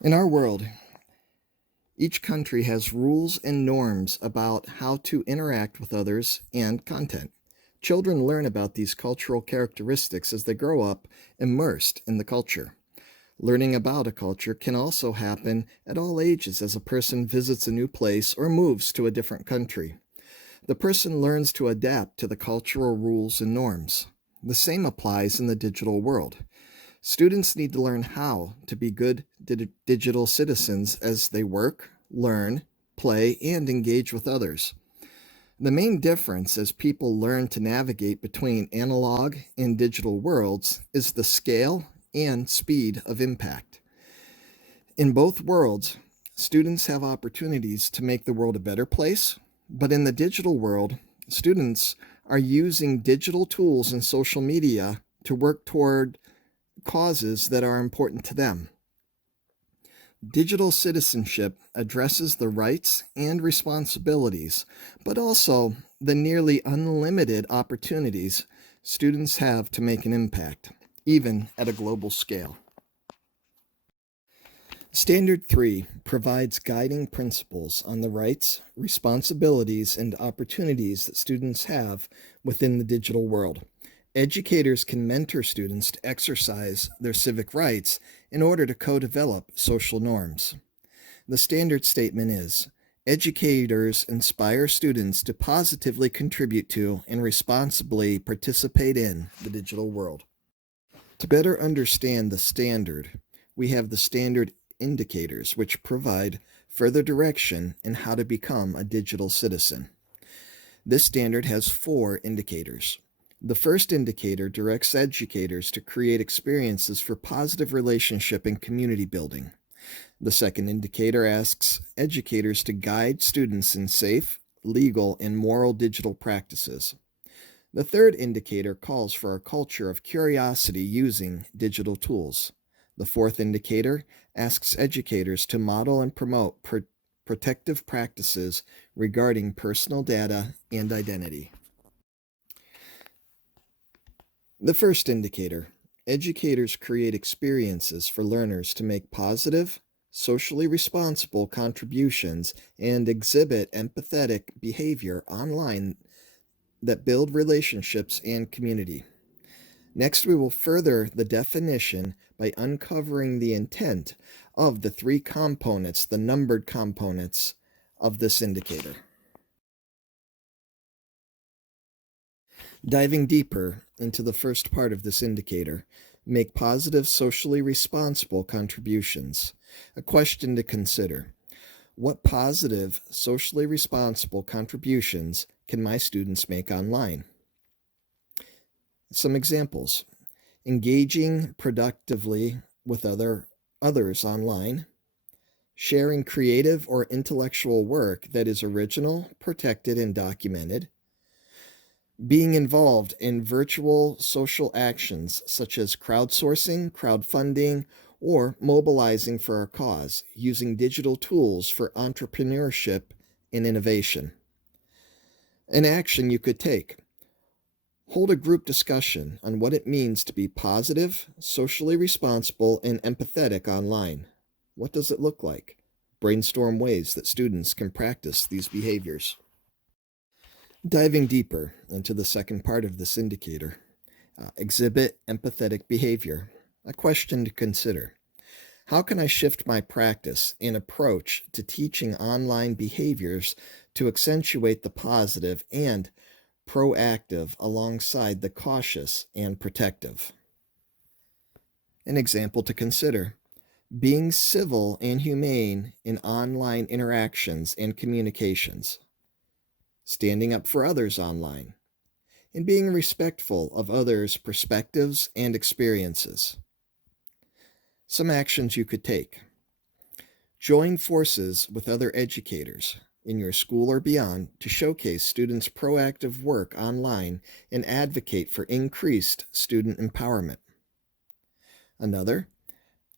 In our world, each country has rules and norms about how to interact with others and content. Children learn about these cultural characteristics as they grow up immersed in the culture. Learning about a culture can also happen at all ages as a person visits a new place or moves to a different country. The person learns to adapt to the cultural rules and norms. The same applies in the digital world. Students need to learn how to be good digital citizens as they work, learn, play, and engage with others. The main difference as people learn to navigate between analog and digital worlds is the scale and speed of impact. In both worlds, students have opportunities to make the world a better place, but in the digital world, students are using digital tools and social media to work toward causes that are important to them. Digital citizenship addresses the rights and responsibilities, but also the nearly unlimited opportunities students have to make an impact, even at a global scale. Standard 3 provides guiding principles on the rights, responsibilities, and opportunities that students have within the digital world. Educators can mentor students to exercise their civic rights in order to co develop social norms. The standard statement is educators inspire students to positively contribute to and responsibly participate in the digital world. To better understand the standard, we have the standard indicators, which provide further direction in how to become a digital citizen. This standard has 4 indicators. The first indicator directs educators to create experiences for positive relationship and community building. The second indicator asks educators to guide students in safe, legal, and moral digital practices. The third indicator calls for a culture of curiosity using digital tools. The fourth indicator asks educators to model and promote protective practices regarding personal data and identity. The first indicator, educators create experiences for learners to make positive, socially responsible contributions and exhibit empathetic behavior online that build relationships and community. Next, we will further the definition by uncovering the intent of the 3 components, the numbered components of this indicator. Diving deeper into the first part of this indicator, make positive socially responsible contributions. A question to consider. What positive socially responsible contributions can my students make online? Some examples. Engaging productively with others online, sharing creative or intellectual work that is original, protected, and documented, being involved in virtual social actions such as crowdsourcing, crowdfunding, or mobilizing for a cause using digital tools for entrepreneurship and innovation. An action you could take. Hold a group discussion on what it means to be positive, socially responsible, and empathetic online. What does it look like? Brainstorm ways that students can practice these behaviors. Diving deeper into the second part of this indicator, exhibit empathetic behavior. A question to consider. How can I shift my practice and approach to teaching online behaviors to accentuate the positive and proactive alongside the cautious and protective? An example to consider. Being civil and humane in online interactions and communications. Standing up for others online, and being respectful of others' perspectives and experiences. Some actions you could take. Join forces with other educators in your school or beyond to showcase students' proactive work online and advocate for increased student empowerment. Another,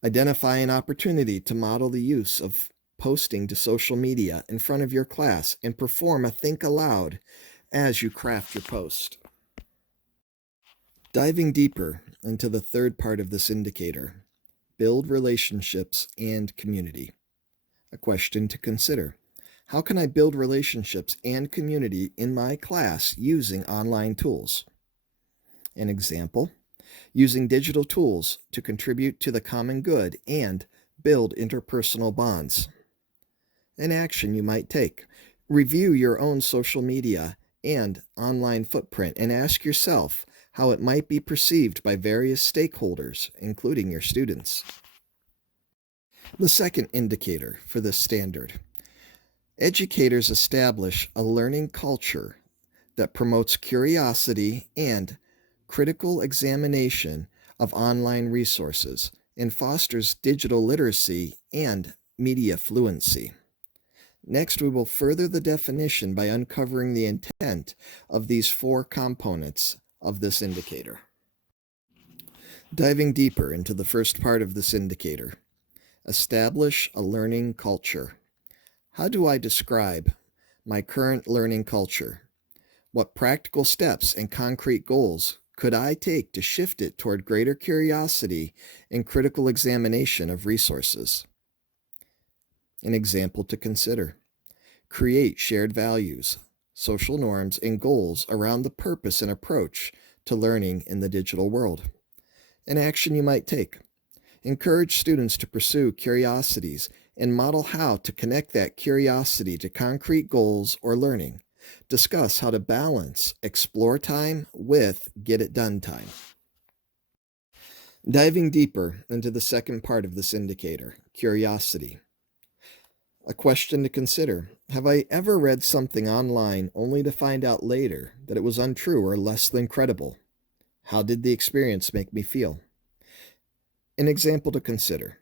identify an opportunity to model the use of posting to social media in front of your class and perform a think aloud as you craft your post. Diving deeper into the third part of this indicator, build relationships and community? A question to consider. How can I build relationships and community in my class using online tools? An example, using digital tools to contribute to the common good and build interpersonal bonds. An action you might take. Review your own social media and online footprint and ask yourself how it might be perceived by various stakeholders, including your students. The second indicator for this standard. Educators establish a learning culture that promotes curiosity and critical examination of online resources and fosters digital literacy and media fluency. Next, we will further the definition by uncovering the intent of these four components of this indicator. Diving deeper into the first part of this indicator, establish a learning culture. How do I describe my current learning culture? What practical steps and concrete goals could I take to shift it toward greater curiosity and critical examination of resources? An example to consider. Create shared values, social norms, and goals around the purpose and approach to learning in the digital world. An action you might take. Encourage students to pursue curiosities and model how to connect that curiosity to concrete goals or learning. Discuss how to balance explore time with get it done time. Diving deeper into the second part of this indicator, curiosity. A question to consider. Have I ever read something online only to find out later that it was untrue or less than credible? How did the experience make me feel? An example to consider.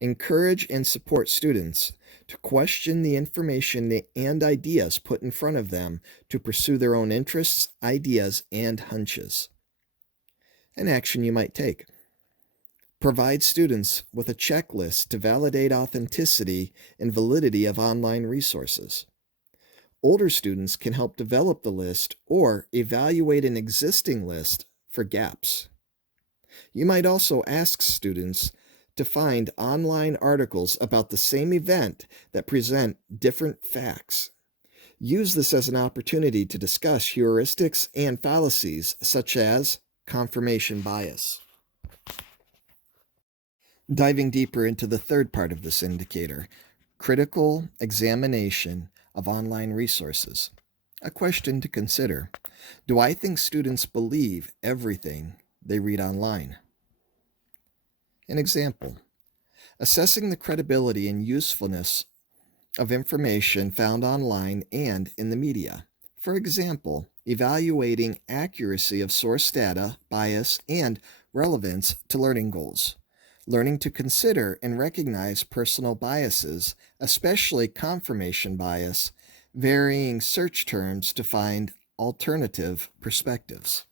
Encourage and support students to question the information and ideas put in front of them to pursue their own interests, ideas, and hunches. An action you might take. Provide students with a checklist to validate authenticity and validity of online resources. Older students can help develop the list or evaluate an existing list for gaps. You might also ask students to find online articles about the same event that present different facts. Use this as an opportunity to discuss heuristics and fallacies such as confirmation bias. Diving deeper into the third part of this indicator, critical examination of online resources. A question to consider. Do I think students believe everything they read online? An example. Assessing the credibility and usefulness of information found online and in the media. For example, evaluating accuracy of source data, bias, and relevance to learning goals. Learning to consider and recognize personal biases, especially confirmation bias, varying search terms to find alternative perspectives.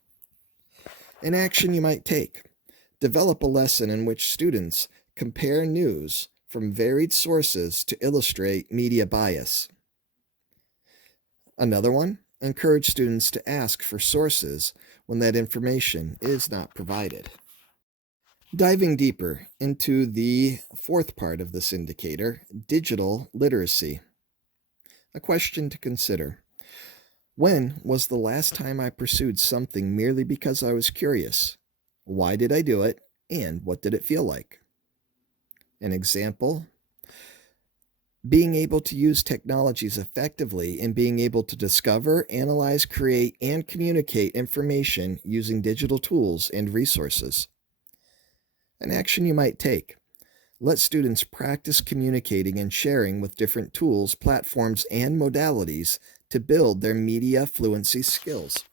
An action you might take. Develop a lesson in which students compare news from varied sources to illustrate media bias. Another one, encourage students to ask for sources when that information is not provided. Diving deeper into the fourth part of this indicator, digital literacy. A question to consider. When was the last time I pursued something merely because I was curious? Why did I do it, and what did it feel like? An example, being able to use technologies effectively and being able to discover, analyze, create, and communicate information using digital tools and resources. An action you might take. Let students practice communicating and sharing with different tools, platforms, and modalities to build their media fluency skills.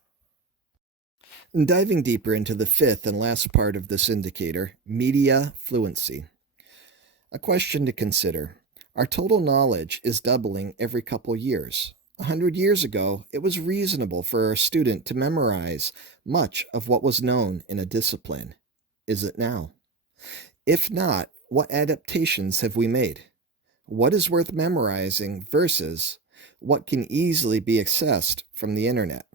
And diving deeper into the fifth and last part of this indicator, media fluency. A question to consider. Our total knowledge is doubling every couple years. 100 years ago, it was reasonable for a student to memorize much of what was known in a discipline. Is it now? If not, what adaptations have we made? What is worth memorizing versus what can easily be accessed from the internet?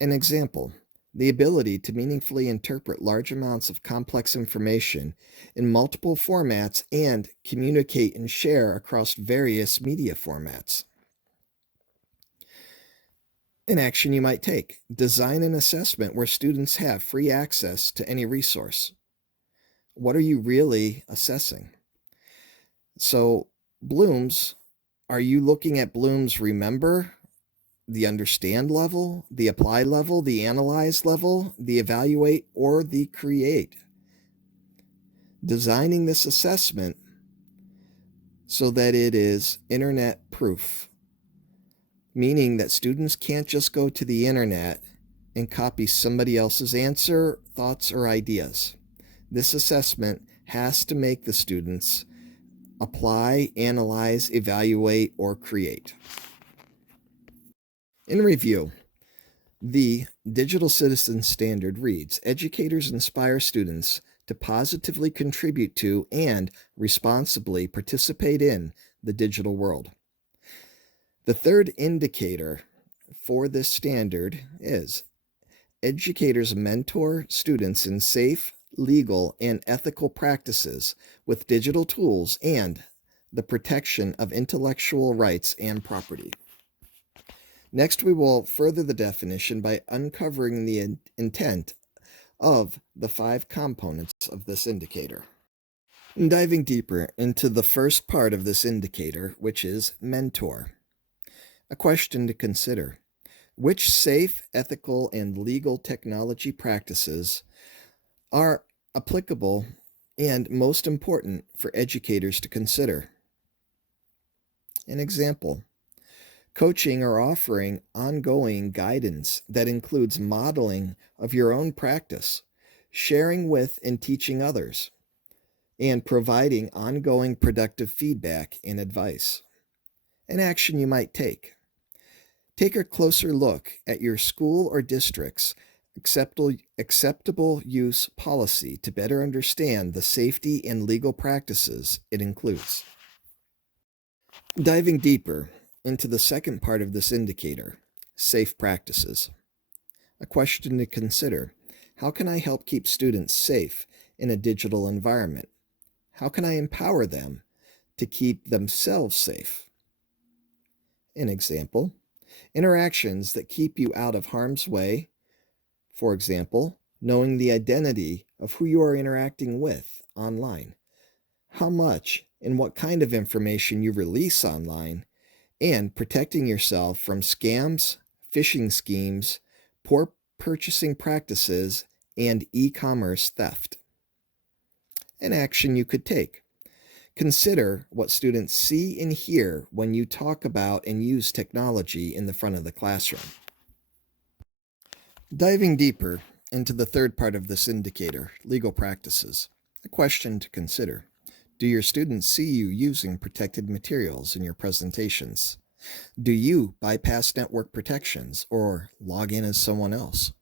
An example, the ability to meaningfully interpret large amounts of complex information in multiple formats and communicate and share across various media formats. An action you might take: design an assessment where students have free access to any resource. What are you really assessing? So, Bloom's, are you looking at Bloom's remember, the understand level, the apply level, the analyze level, the evaluate, or the create? Designing this assessment so that it is internet proof, meaning that students can't just go to the internet and copy somebody else's answer, thoughts, or ideas. This assessment has to make the students apply, analyze, evaluate, or create. In review, the Digital Citizen Standard reads, educators inspire students to positively contribute to and responsibly participate in the digital world. The third indicator for this standard is educators mentor students in safe, legal, and ethical practices with digital tools and the protection of intellectual rights and property. Next, we will further the definition by uncovering the intent of the 5 components of this indicator. And diving deeper into the first part of this indicator, which is mentor. A question to consider: which safe, ethical, and legal technology practices are applicable and most important for educators to consider? An example: coaching or offering ongoing guidance that includes modeling of your own practice, sharing with and teaching others, and providing ongoing productive feedback and advice. An action you might take: take a closer look at your school or district's acceptable use policy to better understand the safety and legal practices it includes. Diving deeper into the second part of this indicator, safe practices. A question to consider: how can I help keep students safe in a digital environment? How can I empower them to keep themselves safe? An example: interactions that keep you out of harm's way. For example, knowing the identity of who you are interacting with online, how much and what kind of information you release online, and protecting yourself from scams, phishing schemes, poor purchasing practices, and e-commerce theft. An action you could take: consider what students see and hear when you talk about and use technology in the front of the classroom. Diving deeper into the third part of this indicator, legal practices. A question to consider: do your students see you using protected materials in your presentations? Do you bypass network protections or log in as someone else?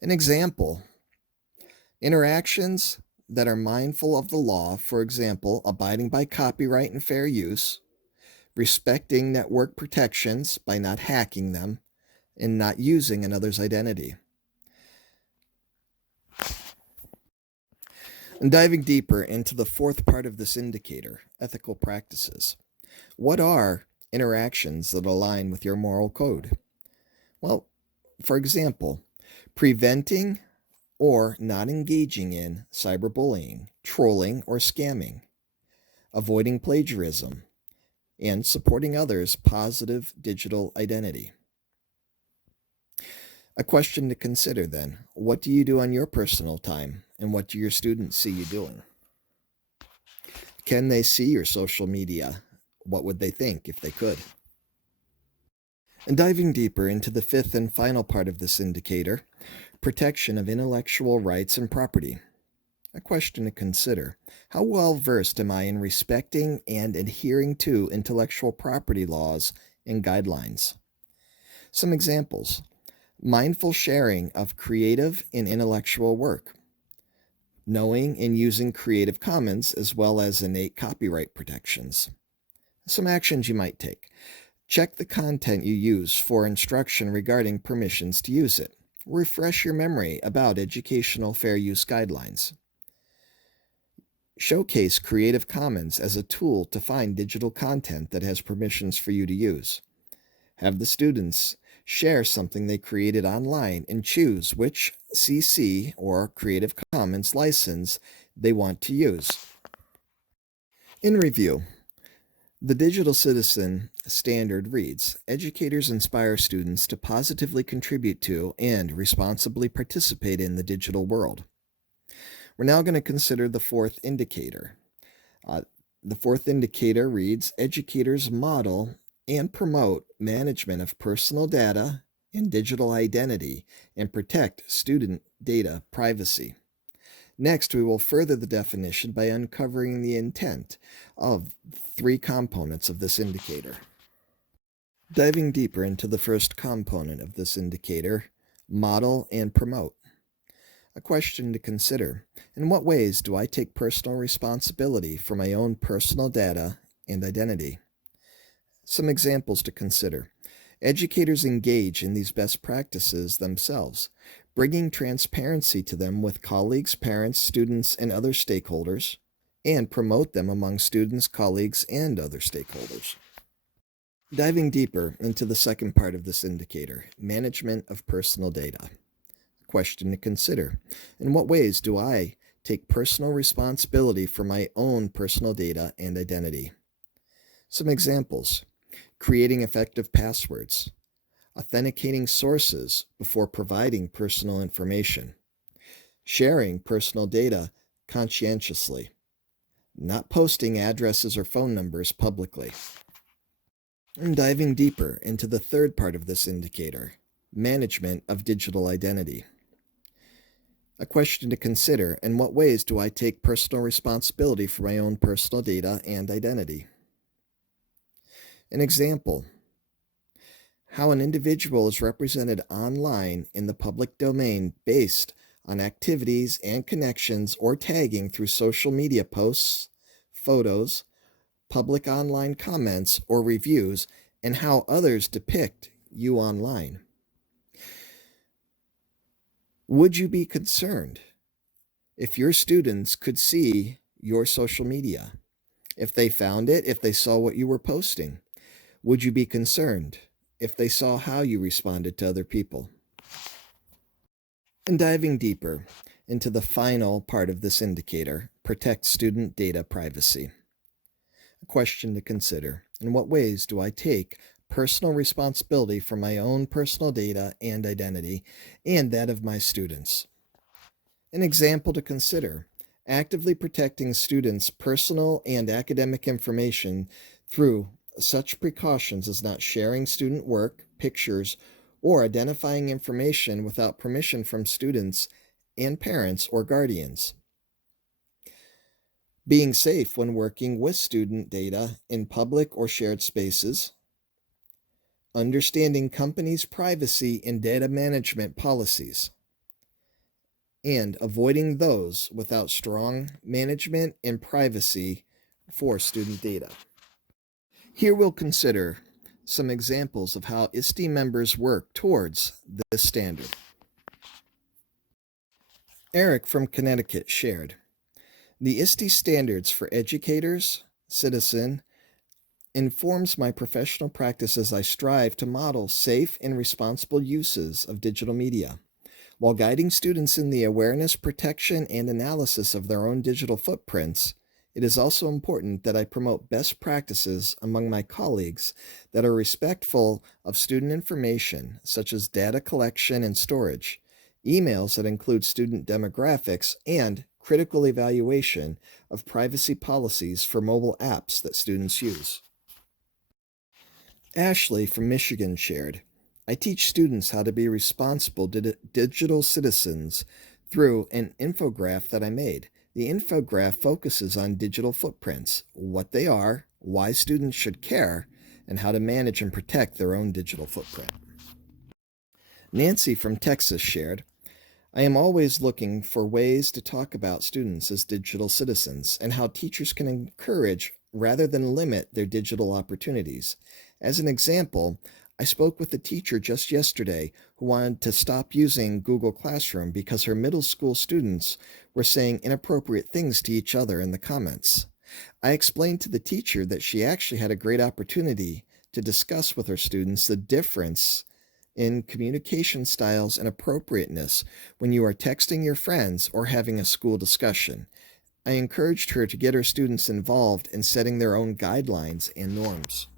An example: interactions that are mindful of the law, for example, abiding by copyright and fair use, respecting network protections by not hacking them, and not using another's identity. And diving deeper into the fourth part of this indicator, ethical practices. What are interactions that align with your moral code? Well, for example, preventing or not engaging in cyberbullying, trolling, or scamming, avoiding plagiarism, and supporting others' positive digital identity. A question to consider then: what do you do on your personal time, and what do your students see you doing? Can they see your social media? What would they think if they could? And diving deeper into the fifth and final part of this indicator, protection of intellectual rights and property. A question to consider: how well versed am I in respecting and adhering to intellectual property laws and guidelines? Some examples: mindful sharing of creative and intellectual work, knowing and using Creative Commons as well as innate copyright protections. Some actions you might take: check the content you use for instruction regarding permissions to use it. Refresh your memory about educational fair use guidelines. Showcase Creative Commons as a tool to find digital content that has permissions for you to use. Have the students share something they created online and choose which CC or Creative Commons license they want to use. In review, the Digital Citizen Standard reads, educators inspire students to positively contribute to and responsibly participate in the digital world. We're now going to consider the fourth indicator. The fourth indicator reads, educators model and promote management of personal data and digital identity and protect student data privacy. Next, we will further the definition by uncovering the intent of three components of this indicator. Diving deeper into the first component of this indicator, model and promote. A question to consider: in what ways do I take personal responsibility for my own personal data and identity? Some examples to consider. Educators engage in these best practices themselves, bringing transparency to them with colleagues, parents, students, and other stakeholders, and promote them among students, colleagues, and other stakeholders. Diving deeper into the second part of this indicator, management of personal data. Question to consider: in what ways do I take personal responsibility for my own personal data and identity? Some examples: creating effective passwords, authenticating sources before providing personal information, sharing personal data conscientiously, not posting addresses or phone numbers publicly. And diving deeper into the third part of this indicator, management of digital identity. A question to consider: in what ways do I take personal responsibility for my own personal data and identity? An example: how an individual is represented online in the public domain based on activities and connections or tagging through social media posts, photos, public online comments, or reviews, and how others depict you online. Would you be concerned if your students could see your social media? If they found it, if they saw what you were posting? Would you be concerned if they saw how you responded to other people? And diving deeper into the final part of this indicator, protect student data privacy. A question to consider: in what ways do I take personal responsibility for my own personal data and identity and that of my students? An example to consider: actively protecting students' personal and academic information through such precautions as not sharing student work, pictures, or identifying information without permission from students and parents or guardians. Being safe when working with student data in public or shared spaces. Understanding companies' privacy and data management policies. And avoiding those without strong management and privacy for student data. Here we'll consider some examples of how ISTE members work towards this standard. Eric from Connecticut shared, the ISTE standards for educators, citizen, informs my professional practice as I strive to model safe and responsible uses of digital media. While guiding students in the awareness, protection, and analysis of their own digital footprints, it is also important that I promote best practices among my colleagues that are respectful of student information, such as data collection and storage, emails that include student demographics, and critical evaluation of privacy policies for mobile apps that students use. Ashley from Michigan shared, I teach students how to be responsible digital citizens through an infographic that I made. The infographic focuses on digital footprints, what they are, why students should care, and how to manage and protect their own digital footprint. Nancy from Texas shared, I am always looking for ways to talk about students as digital citizens and how teachers can encourage rather than limit their digital opportunities. As an example, I spoke with a teacher just yesterday who wanted to stop using Google Classroom because her middle school students were saying inappropriate things to each other in the comments. I explained to the teacher that she actually had a great opportunity to discuss with her students the difference in communication styles and appropriateness when you are texting your friends or having a school discussion. I encouraged her to get her students involved in setting their own guidelines and norms.